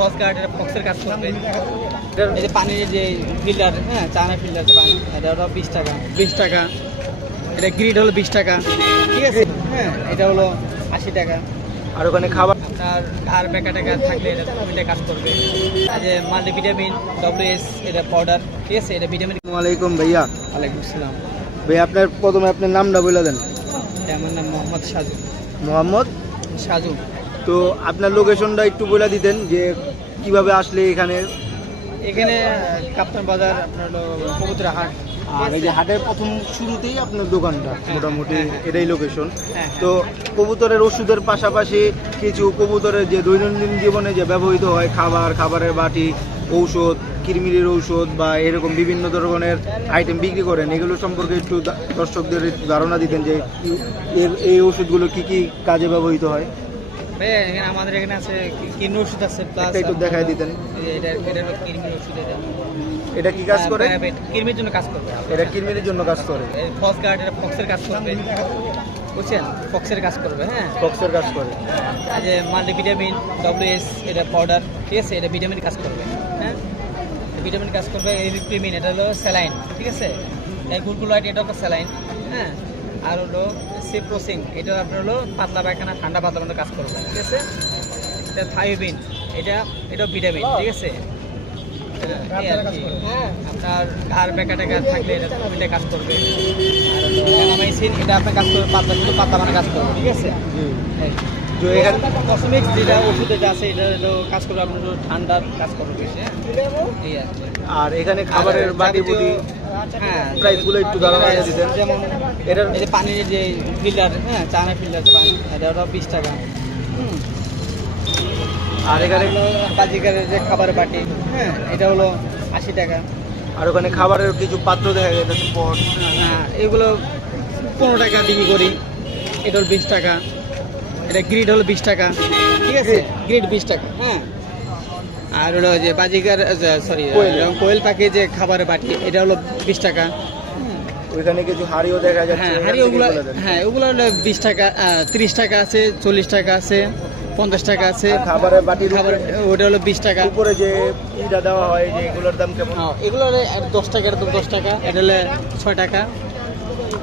Fox guard, এটা ফক্সের কাজ করবে। এই যে পানির যে ফিল্টার, হ্যাঁ চায়না ফিল্টার পানি, এটা হলো 20 টাকা। 20 টাকা। এটা গ্রিড হলো 20 টাকা, ঠিক আছে। হ্যাঁ, এটা হলো 80 টাকা। আর ওখানে খাবার আপনার আর বেকা টাকা থাকলে এটা কাজ করবে। এই যে মাল্টিভিটামিন WS, এটা পাউডার, ঠিক আছে। এটা ভিটামিন। আসসালামু আলাইকুম ভাইয়া। ওয়ালাইকুম আসসালাম। ভাই আপনার প্রথমে আপনার নামটা বলে দেন। আমার নাম মোহাম্মদ সাজু। মোহাম্মদ সাজু। তো আপনার লোকেশনটা একটু বলে দিতেন যে কিভাবে আসলে এখানে। এখানে কাপ্তান বাজার, আপনার হলো কবুতরা হাট। আর এই যে হাটের প্রথম শুরুতেই আপনার দোকানটা মোটামুটি এটাই লোকেশন। হ্যাঁ। তো কবুতরের ওষুধের পাশাপাশি কিছু কবুতরের যে দৈনন্দিন জীবনে যে ব্যবহৃত হয় খাবারের বাটি, ঔষধ, কিরমিরির ঔষধ বা এরকম বিভিন্ন ধরনের আইটেম বিক্রি করেন, এগুলো সম্পর্কে একটু দর্শকদের একটু ধারণা দিতেন যে এই ওষুধগুলো কি কি কাজে ব্যবহৃত হয়। এখানে আমাদের এখানে আছে কিডনি ওষুধ আছে, প্লাস একটু দেখাই দিতেন। এটা হলো কিডনির ওষুধ। এটা কি কাজ করে? কিডনির জন্য কাজ করবে। এটা কিরমিরির জন্য কাজ করে। ফক্স গার্ড, এটা ফক্সের কাজ করবে, বুঝছেন, ফক্সের কাজ করবে। হ্যাঁ, ফক্সের কাজ করে। এই যে মাল্টিভিটামিন WS, এটা পাউডার, ঠিক আছে। এটা ভিটামিন কাজ করবে। হ্যাঁ, ভিটামিন কাজ করবে। এভিপ্রিমিন, এটা হলো স্যালাইন, ঠিক আছে। এই গুলগুলাইট, এটা হলো স্যালাইন। হ্যাঁ, আর হলো সিপ্রোসিং, এটা আপনার হলো পাতলা পায়খানা, ঠান্ডা পাতলা মতো কাজ করবে, ঠিক আছে। এটা থাইবিন, এটা ভিটামিন, ঠিক আছে। এই আর কি। আপনার ঘাড় বেকা টাকা থাকলে এটা কাজ করবে। আর গামামাইসিন, এটা আপনার কাজ করবে পাতলা মানে কাজ করবে, ঠিক আছে। তো এখানে কসমিক্স যেটা ওষুধ এটা আছে, এটা হলো কাজ করবে আপনার ঠান্ডার কাজ করবে বেশি। এই আর কি। আর এখানে খাবারের বাটি বুটি হ্যাঁ, প্রাইসগুলো একটু ধারণা দিতেন। যেমন এটার এই যে পানির যে ফিল্টার, হ্যাঁ চায়না ফিল্টার পানি, এটা হলো 20 টাকা। আর এখানে বাজিকারের যে খাবারের বাটি, হ্যাঁ এটা হলো 80 টাকা। আর ওখানে খাবারের কিছু পাত্র দেখা যাচ্ছে পট। হ্যাঁ, এগুলো 15 টাকা বিক্রি করি। এটা হলো 20 টাকা। এটা গ্রিড হলো 20 টাকা, ঠিক আছে। গ্রিড 20 টাকা। হ্যাঁ, আর হলো যে বাজিকার, সরি, কোয়েল পাখি যে খাবারের বাটি, এটা হলো 20 টাকা। ওইখানে কিছু হাড়িও দেখা যাচ্ছে। হ্যাঁ, হাড়ি ওগুলো, হ্যাঁ ওগুলো হলো 20 টাকা, 30 টাকা আছে, 40 টাকা আছে, 50 টাকা আছে। খাবারের বাটি ওটা হলো 20 টাকা। উপরে যে এটা দেওয়া হয় যে এগুলোর দাম কেমন? এগুলো হলো 10 টাকা, এটা 10 টাকা। এটা হলো 6 টাকা।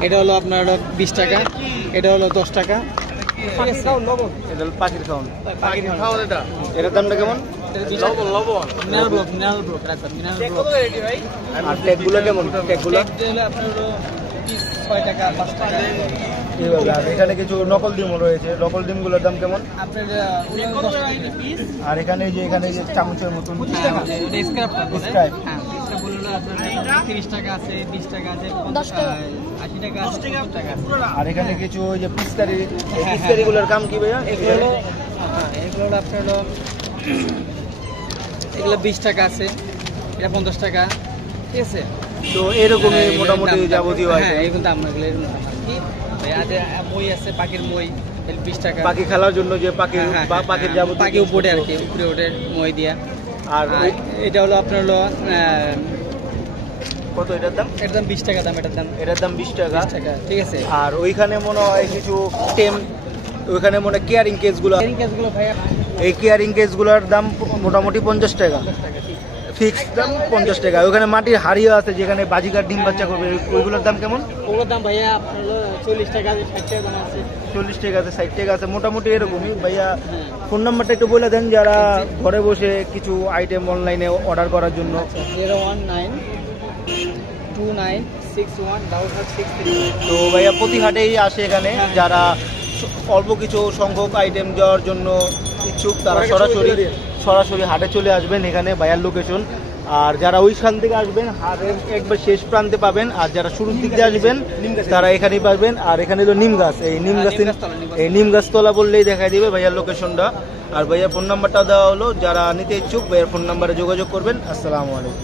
এটা হলো আপনার হলো 20 টাকা। এটা হলো 10 টাকা। এটা হলো পাখির খাওয়ান। পাখির খাওয়ান। এটার দামটা কেমন? মিনারেল ব্লক রাখবেন, মিনারেল ব্লক। আর ট্যাগগুলো কেমন? ট্যাগগুলো হলো আপনার হলো 6 টাকা, 5 টাকা এইভাবে। আর এখানে কিছু নকল ডিমও রয়েছে। নকল ডিমগুলোর দাম কেমন? আপনার 10 টাকা পিস। আর এখানে যে চামচের মতন এটা স্ক্র্যাপ করবে। স্ক্র্যাপ। হ্যাঁ, স্ক্র্যাপ হলো আপনার 30 টাকা আছে, 20 টাকা আছে, 50 টাকা, 80 টাকা আছে, 70 টাকা আছে। আর এখানে কিছু ওই যে পিচকারিগুলোর দাম কি ভাইয়া? এগুলো হলো, এগুলো হলো আপনার হলো, এগুলো 20 টাকা আছে, এটা 50 টাকা, ঠিক আছে। তো এরকমই মোটামুটি যাবতীয় হ্যাঁ, আইটেম। এগুলো দাম এগুলো এরকম দাম আর কি। আর মই আছে, পাখির মই, 20 টাকা। পাখি খেলার জন্য যে পাখির পাখির যাবতীয় পাখি উপরে আর কি, উপরে ওঠে মই দিয়া। আর আর এটা হলো আপনার হলো কত এটার দাম? এটার দাম 20 টাকা। এটার দাম 20 টাকা। 20 টাকা, ঠিক আছে। আর ওইখানে মনে হয় কিছু ওইখানে মনে হয় কেয়ারিং কেসগুলো, এই কেসগুলো ভাইয়া এই কেয়ারিং কেসগুলোর দাম মোটামুটি 50 টাকা। 50 টাকা, ঠিক। ফিক্সড দাম 50 টাকা। ওখানে মাটির হাড়িও আছে যেখানে বাজিকার ডিম বাচ্চা করবে, ওইগুলোর দাম কেমন? ওগুলোর দাম ভাইয়া আপনার হলো 40 টাকা, 60 টাকা আছে। 40 টাকা আছে, 60 টাকা আছে, মোটামুটি এরকমই। ভাইয়া ফোন নাম্বারটা একটু বলে দেন যারা ঘরে বসে কিছু আইটেম অনলাইনে অর্ডার করার জন্য। 01929616663। তো ভাইয়া প্রতি হাটেই আসে এখানে যারা অল্প কিছু সংখ্যক আইটেম দেওয়ার জন্য ইচ্ছুক তারা সরাসরি হাটে চলে আসবেন। এখানে ভাইয়ার লোকেশন। আর যারা ওইখান থেকে আসবেন হাটের একবার শেষ প্রান্তে পাবেন, আর যারা শুরুর দিক দিয়ে আসবেন তারা এখানেই পাবেন। আর এখানে হলো নিম গাছ, এই নিম গাছতলা বললেই দেখাই দিবে ভাইয়ার লোকেশনটা। আর ভাইয়ার ফোন নাম্বারটা দেওয়া হলো, যারা নিতে ইচ্ছুক ভাইয়ার ফোন নাম্বারে যোগাযোগ করবেন। আসসালামু আলাইকুম।